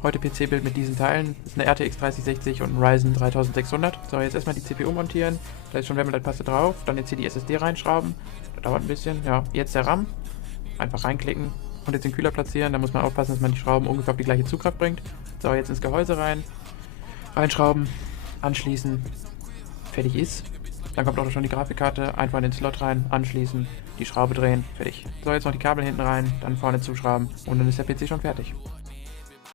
Heute PC-Bild mit diesen Teilen. Das ist eine RTX 3060 und ein Ryzen 3600. So, jetzt erstmal die CPU montieren. Da ist schon Wärmeleitpaste drauf. Dann jetzt hier die SSD reinschrauben. Das dauert ein bisschen. Ja, jetzt der RAM. Einfach reinklicken und jetzt den Kühler platzieren. Da muss man aufpassen, dass man die Schrauben ungefähr auf die gleiche Zugkraft bringt. So, jetzt ins Gehäuse rein. Reinschrauben. Anschließen. Fertig ist. Dann kommt auch schon die Grafikkarte. Einfach in den Slot rein. Anschließen. Die Schraube drehen. Fertig. So, jetzt noch die Kabel hinten rein. Dann vorne zuschrauben. Und dann ist der PC schon fertig.